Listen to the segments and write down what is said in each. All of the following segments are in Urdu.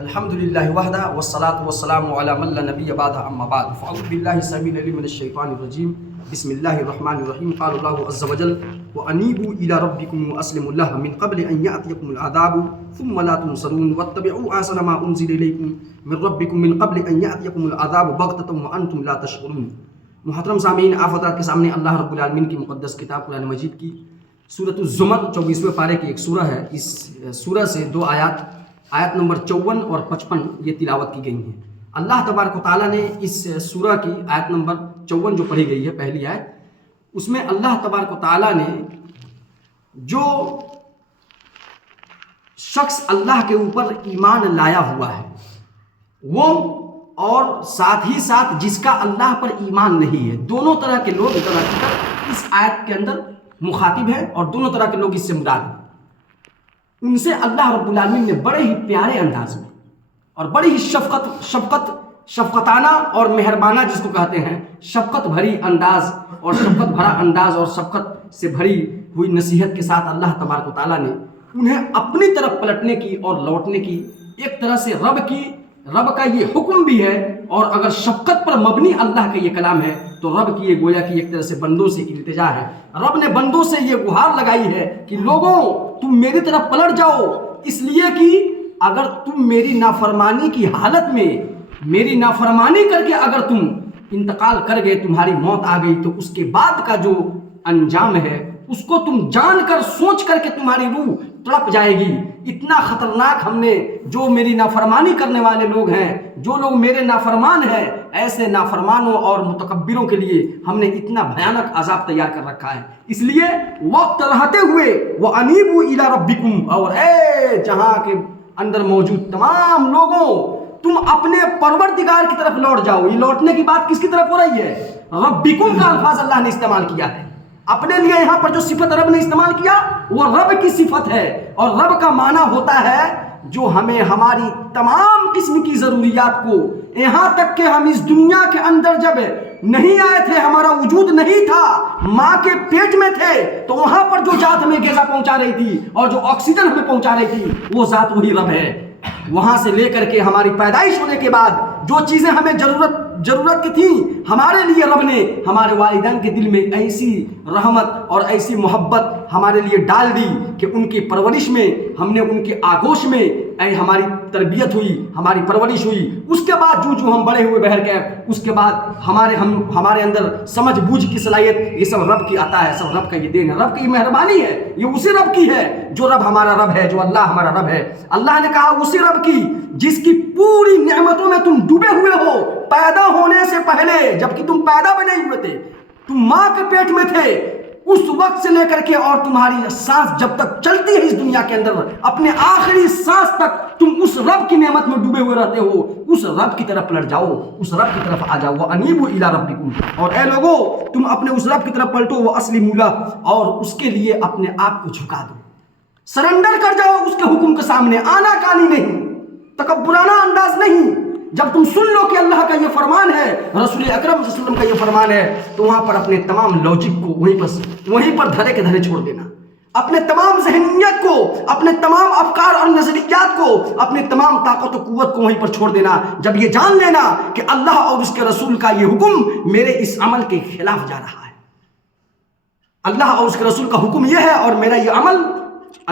الحمد للہ وحدہ والصلاة والسلام علی من لا نبی بعدہ اما بعد فاعوذ باللہ السمیع العلیم من الشیطان الرجیم بسم اللہ الرحمن الرحیم قال اللہ عز وجل وانیبوا الی ربکم واسلموا لہ من قبل ان یأتیکم العذاب ثم لا تنصرون واتبعوا احسن ما انزل الیکم من ربکم من قبل ان یأتیکم العذاب بغتۃ وانتم لا تشعرون۔ محترم سامعین، آپ حضرات کے سامنے اللہ رب العالمین کی مقدس کتاب قرآن مجید کی سورۃ الزمر 24ویں پارے کی ایک سورہ ہے۔ اس سورہ سے دو آیت نمبر 54 اور 55 یہ تلاوت کی گئی ہیں۔ اللہ تبارک و تعالیٰ نے اس سورہ کی آیت نمبر 54 جو پڑھی گئی ہے، پہلی آیت، اس میں اللہ تبارک و تعالیٰ نے جو شخص اللہ کے اوپر ایمان لایا ہوا ہے وہ، اور ساتھ ہی ساتھ جس کا اللہ پر ایمان نہیں ہے، دونوں طرح کے لوگ اس آیت کے اندر مخاطب ہیں، اور دونوں طرح کے لوگ اس سے مراد ہیں۔ ان سے اللہ رب العالمین نے بڑے ہی پیارے انداز میں اور بڑی ہی شفقتانہ اور مہربانہ، جس کو کہتے ہیں شفقت بھری انداز اور شفقت بھرا انداز اور شفقت سے بھری ہوئی نصیحت کے ساتھ اللہ تبارک و تعالیٰ نے انہیں اپنی طرف پلٹنے کی اور لوٹنے کی، ایک طرح سے رب کا یہ حکم بھی ہے، اور اگر شفقت پر مبنی اللہ کا یہ کلام ہے تو رب کی یہ گویا کہ ایک طرح سے بندوں سے التجا ہے۔ رب نے بندوں سے یہ گہار لگائی ہے کہ لوگوں تم میری طرف پلٹ جاؤ، اس لیے کہ اگر تم میری نافرمانی کی حالت میں میری نافرمانی کر کے اگر تم انتقال کر گئے، تمہاری موت آ گئی، تو اس کے بعد کا جو انجام ہے اس کو تم جان کر سوچ کر کے تمہاری روح تڑپ جائے گی۔ اتنا خطرناک ہم نے جو میری نافرمانی کرنے والے لوگ ہیں، جو لوگ میرے نافرمان ہیں، ایسے نافرمانوں اور متکبروں کے لیے ہم نے اتنا بھیانک عذاب تیار کر رکھا ہے۔ اس لیے وقت رہتے ہوئے وَأَنِيبُوا إِلَىٰ رَبِّكُمْ، اور اے جہاں کے اندر موجود تمام لوگوں، تم اپنے پروردگار کی طرف لوٹ جاؤ۔ یہ لوٹنے کی بات کس کی طرف ہو رہی ہے؟ ربکم کا الفاظ اللہ نے استعمال کیا ہے اپنے لیے۔ یہاں پر جو صفت رب نے استعمال کیا وہ رب کی صفت ہے، اور رب کا معنی ہوتا ہے جو ہمیں ہماری تمام قسم کی ضروریات کو، یہاں تک کہ ہم اس دنیا کے اندر جب نہیں آئے تھے، ہمارا وجود نہیں تھا، ماں کے پیٹ میں تھے، تو وہاں پر جو ذات ہمیں غذا پہنچا رہی تھی اور جو آکسیجن ہمیں پہنچا رہی تھی وہ ذات وہی رب ہے۔ وہاں سے لے کر کے ہماری پیدائش ہونے کے بعد جو چیزیں ہمیں ضرورت کی تھیں، ہمارے لیے رب نے ہمارے والدین کے دل میں ایسی رحمت اور ایسی محبت ہمارے لیے ڈال دی کہ ان کی پرورش میں، ہم نے ان کے آگوش میں ہماری تربیت ہوئی، ہماری پرورش ہوئی۔ اس کے بعد جو ہم بڑے ہوئے بہر گئے، اس کے بعد ہمارے اندر سمجھ بوجھ کی صلاحیت، یہ سب رب کی عطا ہے، سب رب کا یہ دین ہے، رب کی مہربانی ہے، یہ اسی رب کی ہے جو رب ہمارا رب ہے، جو اللہ ہمارا رب ہے۔ اللہ نے کہا اسی رب کی جس کی پوری نعمتوں میں تم ڈوبے ہوئے ہو، پیدا ہونے سے پہلے، جبکہ تم پیدا بھی نہیں ہوئے تھے، تم ماں کے پیٹ میں تھے، اس وقت سے لے کر کے اور تمہاری سانس جب تک چلتی ہے اس دنیا کے اندر، اپنے آخری سانس تک تم اس رب کی نعمت میں ڈوبے ہوئے رہتے ہو۔ اس رب کی طرف پلٹ جاؤ، اس رب کی طرف آ جاؤ۔ وَأَنِيبُوا إِلَىٰ رَبِّكُمْ، اور اے لوگوں تم اپنے اس رب کی طرف پلٹو، وَأَسْلِمُوا لَهُ، اور اس کے لیے اپنے آپ کو جھکا دو، سرنڈر کر جاؤ اس کے حکم کے سامنے، آنا کانی نہیں، تکبرانہ انداز نہیں۔ جب تم سن لو کہ اللہ کا یہ فرمان ہے، رسول اکرم صلی اللہ علیہ وسلم کا یہ فرمان ہے، تو وہاں پر اپنے تمام لاجک کو وہیں پر دھرے کے دھرے چھوڑ دینا، اپنے تمام ذہنیت کو، اپنے تمام افکار اور نظریات کو، اپنے تمام طاقت و قوت کو وہیں پر چھوڑ دینا، جب یہ جان لینا کہ اللہ اور اس کے رسول کا یہ حکم میرے اس عمل کے خلاف جا رہا ہے، اللہ اور اس کے رسول کا حکم یہ ہے اور میرا یہ عمل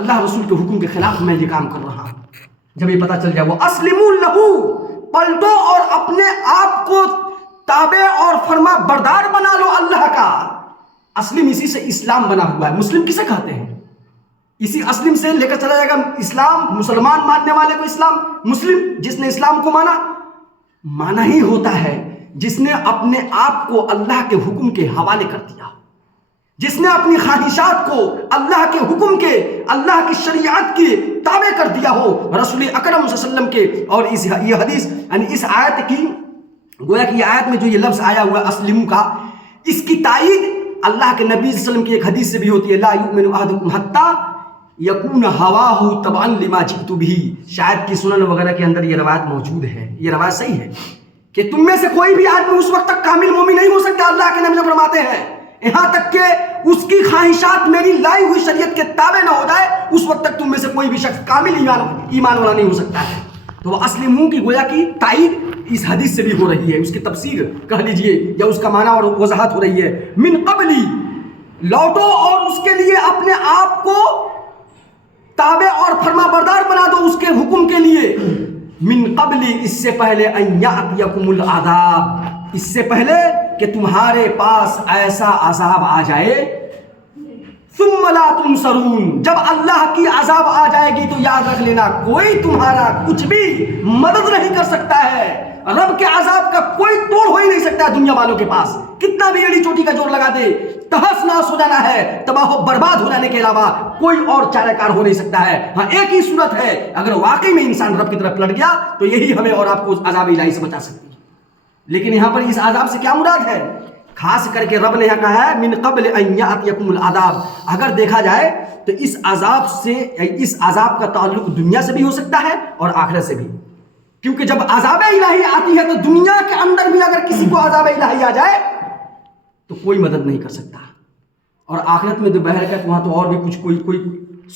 اللہ رسول کے حکم کے خلاف میں یہ کام کر رہا ہوں۔ جب یہ پتہ چل جائے، وہ اسلموا لہو، پلٹو اور اپنے آپ کو تابع اور فرما بردار بنا لو اللہ کا۔ اسلم اسی سے اسلام بنا ہوا ہے۔ مسلم کسے کہتے ہیں؟ اسی اسلم سے لے کر چلا جائے گا اسلام، مسلمان ماننے والے کو اسلام، مسلم جس نے اسلام کو مانا ہی ہوتا ہے جس نے اپنے آپ کو اللہ کے حکم کے حوالے کر دیا، جس نے اپنی خواہشات کو اللہ کے حکم کے، اللہ کی شریعت کی تابع کر دیا ہو، رسول اکرم صلی اللہ علیہ وسلم کے۔ اور یہ حدیث یعنی اس آیت کی گویا کہ یہ آیت میں جو یہ لفظ آیا ہوا اسلم کا، اس کی تائید اللہ کے نبی صلی اللہ علیہ وسلم کی ایک حدیث سے بھی ہوتی ہے، لا یؤمن احدکم حتی یکون ہواہ تبعا لما جئت بہ۔ شاید کی سنن وغیرہ کے اندر یہ روایت موجود ہے، یہ روایت صحیح ہے کہ تم میں سے کوئی بھی آدمی اس وقت تک کامل مومن نہیں ہو سکتا، اللہ کے نبی جو فرماتے ہیں، یہاں تک کہ اس کی خواہشات میری لائی ہوئی شریعت کے تابع نہ ہو جائے، اس وقت تک تم میں سے کوئی بھی شخص کامل ایمان والا نہیں ہو سکتا ہے۔ تو وہ اسلموا کی گویا کی تائید اس حدیث سے بھی ہو رہی ہے، اس کی تفسیر کہہ لیجئے یا اس کا معنی اور وضاحت ہو رہی ہے۔ من قبلی، لوٹو اور اس کے لیے اپنے آپ کو تابع اور فرما بردار بنا دو اس کے حکم کے لیے۔ من قبلی، اس سے پہلے ان یاتیکم العذاب، اس سے پہلے کہ تمہارے پاس ایسا عذاب آ جائے۔ ثم لا تنصرون، جب اللہ کی عذاب آ جائے گی تو یاد رکھ لینا کوئی تمہارا کچھ بھی مدد نہیں کر سکتا ہے۔ رب کے عذاب کا کوئی توڑ ہو ہی نہیں سکتا ہے دنیا والوں کے پاس، کتنا بھی ایڑی چوٹی کا زور لگا دے، تہس نہس ہو جانا ہے، تباہ و برباد ہو جانے کے علاوہ کوئی اور چارہ کار ہو نہیں سکتا ہے۔ ہاں ایک ہی صورت ہے، اگر واقعی میں انسان رب کی طرف لٹ گیا تو یہی ہمیں اور آپ کو عذاب الہی سے بچا سکتی ہے۔ لیکن یہاں پر اس عذاب سے کیا مراد ہے؟ خاص کر کے رب نے یہاں کہا ہے من قبل ان یاتیکم العذاب، اگر دیکھا جائے تو اس عذاب سے، اس عذاب کا تعلق دنیا سے بھی ہو سکتا ہے اور آخرت سے بھی، کیونکہ جب عذاب الہی آتی ہے تو دنیا کے اندر بھی اگر کسی کو عذاب الہی آ جائے تو کوئی مدد نہیں کر سکتا، اور آخرت میں تو بہرکت وہاں تو اور بھی کچھ کوئی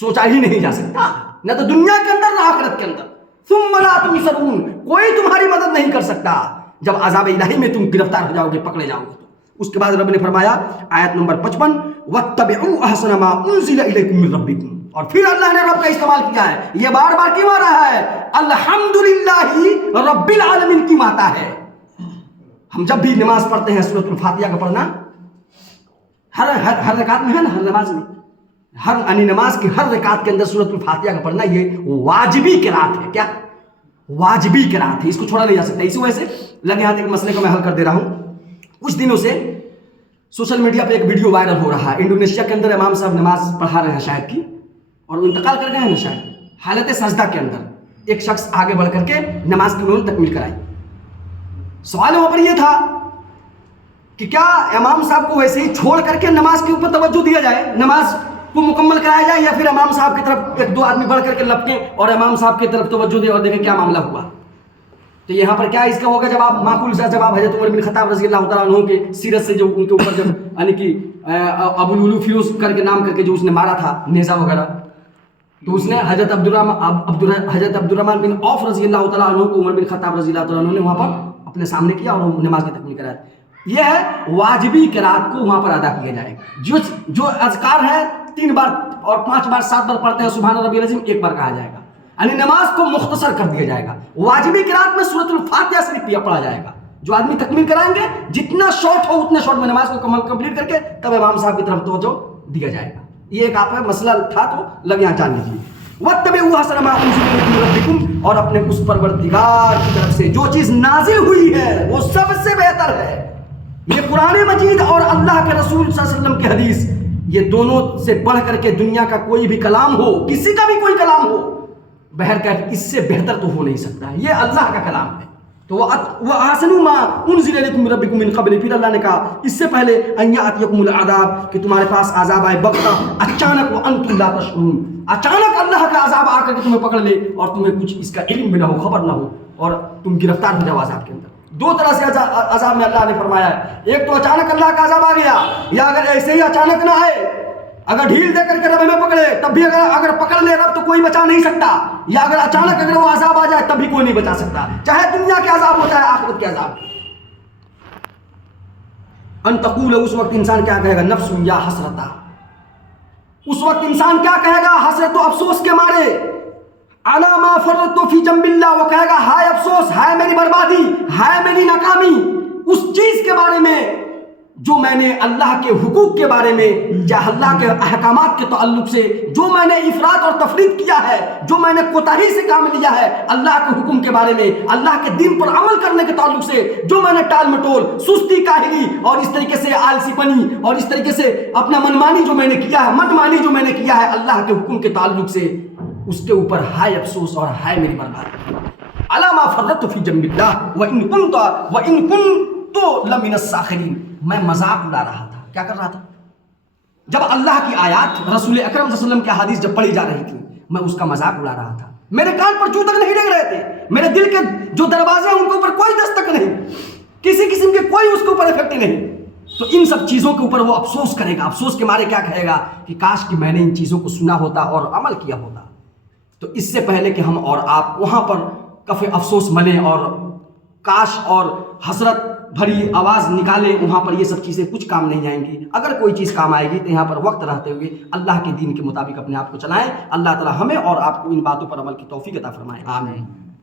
سوچا ہی نہیں جا سکتا، نہ تو دنیا کے اندر نہ آخرت کے اندر۔ ثم لا تنصرون، کوئی تمہاری مدد نہیں کر سکتا جب عذاب الہی میں تم گرفتار ہو جاؤ گے، پکڑے جاؤ گے۔ اس کے بعد رب نے فرمایا آیت نمبر 55 وَاتَّبِعُوا أَحْسَنَ مَا أُنزِلَ إِلَيْكُم مِّن رَّبِّكُم، اور پھر اللہ نے رب کا استعمال کیا ہے، یہ بار بار کیوں آ رہا ہے؟ الحمدللہ رب العالمین کیوں آتا ہے؟ ہم جب بھی نماز پڑھتے ہیں سورۃ الفاتحہ کا پڑھنا ہر رکعت میں ہے نا، ہر نماز میں، ہر نماز کی ہر رکعت کے اندر سورۃ الفاتحہ کا پڑھنا یہ واجبی قرات ہے۔ کیا واجبی قرات ہے، اس کو چھوڑا نہیں جا سکتا۔ اسی وجہ سے لگے ہاتھ ایک مسئلے کو میں حل کر دے رہا ہوں۔ کچھ دنوں سے سوشل میڈیا پہ ایک ویڈیو وائرل ہو رہا ہے، انڈونیشیا کے اندر امام صاحب نماز پڑھا رہے ہیں شاید کی، اور وہ انتقال کر گئے ہیں نا شاید، حالت سجدہ کے اندر ایک شخص آگے بڑھ کر کے نماز کی انہوں نے تکمیل کرائی۔ سوال وہاں پر یہ تھا کہ کیا امام صاحب کو ویسے ہی چھوڑ کر کے نماز کے اوپر توجہ دیا جائے، نماز کو مکمل کرایا جائے، یا پھر امام صاحب کی طرف ایک دو آدمی بڑھ کر کے لپکیں اور امام صاحب کی طرف توجہ دیں اور دیکھیں کیا معاملہ ہوا۔ تو یہاں پر کیا اس کا ہوگا جواب؟ معقول سا جواب حضرت عمر بن خطاب رضی اللہ تعالیٰ عنہ کے سیرت سے، جو ان کے اوپر جب یعنی کہ ابو لولو فیروز کر کے نام کر کے جو اس نے مارا تھا نیزہ وغیرہ، تو اس نے حضرت عبد الرحمن بن عوف رضی اللہ تعالیٰ عنہ کو عمر بن خطاب رضی اللہ تعالیٰ عنہ نے وہاں پر اپنے سامنے کیا اور نماز کی تکمیل کرایا۔ یہ ہے واجبی قرات کو وہاں پر ادا کیا جائے گا۔ جو اذکار ہے 3 بار اور 5 بار 7 بار پڑھتے ہیں سبحان ربی العظیم، 1 بار کہا جائے گا، یعنی نماز کو مختصر کر دیا جائے گا۔ واجبی قرات میں سورۃ الفاتحہ صرف پڑھا جائے گا، جو آدمی تکمیل کرائیں گے جتنا شارٹ ہو اتنے شارٹ میں نماز کو کمپلیٹ کر کے تب امام صاحب کی طرف توجہ دیا جائے گا۔ یہ ایک آپ کا مسئلہ تھا تو لگ یہاں جان لیجیے۔ وَاتَّبِعُوا أَحْسَنَ مَا أُنزِلَ إِلَيْكُم مِّن رَّبِّكُم، اور اپنے اس پروردگار کی طرف سے جو چیز نازل ہوئی ہے وہ سب سے بہتر ہے۔ یہ قرآن مجید اور اللہ کے رسول صلی اللہ علیہ وسلم کی حدیث، یہ دونوں سے بڑھ کر کے دنیا کا کوئی بھی کلام ہو، کسی کا بھی کوئی کلام ہو، بہرکیف اس سے بہتر تو ہو نہیں سکتا ہے، یہ اللہ کا کلام ہے۔ تو وَأَحْسَنُوا مَا أُنزِلَ إِلَيْكُم مِّن رَّبِّكُم مِّن قَبْلِ، پھر اللہ نے کہا اس سے پہلے أَن يَأْتِيَكُمُ الْعَذَابُ، کہ تمہارے پاس عذاب آئے بغتہ، اچانک، وَأَنتُمْ لَا تَشْعُرُونَ، اچانک اللہ کا عذاب آ کر کے تمہیں پکڑ لے اور تمہیں کچھ اس کا علم بھی نہ ہو، خبر نہ ہو، اور تم گرفتار ہو جاؤ عذاب کے اندر۔ 2 طرح سے عذاب میں اللہ نے فرمایا ہے، ایک تو اچانک اللہ کا عذاب آ گیا، یا اگر ایسے ہی اچانک نہ آئے، اگر ڈھیل دے کر کے رب ہمیں پکڑے تب بھی اگر پکڑ لے رب تو کوئی بچا نہیں سکتا، یا اگر اچانک اگر وہ عذاب آ جائے تب بھی کوئی نہیں بچا سکتا، چاہے دنیا کے عذاب ہو چاہے آخرت کے عذاب۔ ان تقول، اس وقت انسان کیا کہے گا؟ نفس یا حسرتا، اس وقت انسان کیا کہے گا؟ حسرت و افسوس کے مارے، علی ما فرطت فی جنب اللہ، وہ کہے گا ہائے افسوس، ہائے میری بربادی، ہائے میری ناکامی، اس چیز کے بارے میں جو میں نے اللہ کے حقوق کے بارے میں یا اللہ کے احکامات کے تعلق سے جو میں نے افراط اور تفریط کیا ہے، جو میں نے کوتاہی سے کام لیا ہے اللہ کے حکم کے بارے میں، اللہ کے دین پر عمل کرنے کے تعلق سے جو میں نے ٹال مٹول، سستی، کاہلی اور اس طریقے سے آلسی پنی اور اس طریقے سے اپنا منمانی جو میں نے کیا ہے، منمانی جو میں نے کیا ہے اللہ کے حکم کے تعلق سے، اس کے اوپر ہائے افسوس اور ہائے میری بربادی۔ علی ما فرطت فی جنب اللہ وان کنت لمن الساخرین، میں مذاق اڑا رہا تھا۔ کیا کر رہا تھا؟ جب اللہ کی آیات، رسول اکرم صلی اللہ علیہ وسلم کی حدیث جب پڑھی جا رہی تھی، میں اس کا مذاق اڑا رہا تھا، میرے کان پر چوں تک نہیں ڈگ رہے تھے، میرے دل کے جو دروازے ہیں ان کے اوپر کوئی دستک نہیں، کسی قسم کے کوئی اس کے اوپر افیکٹ نہیں۔ تو ان سب چیزوں کے اوپر وہ افسوس کرے گا، افسوس کے مارے کیا کہے گا کہ کاش کہ میں نے ان چیزوں کو سنا ہوتا اور عمل کیا ہوتا۔ تو اس سے پہلے کہ ہم اور آپ وہاں پر کف افسوس ملیں اور کاش اور حسرت بھری آواز نکالیں، وہاں پر یہ سب چیزیں کچھ کام نہیں آئیں گی۔ اگر کوئی چیز کام آئے گی تو یہاں پر وقت رہتے ہوئے اللہ کے دین کے مطابق اپنے آپ کو چلائیں۔ اللہ تعالی ہمیں اور آپ کو ان باتوں پر عمل کی توفیق عطا فرمائے، آمین۔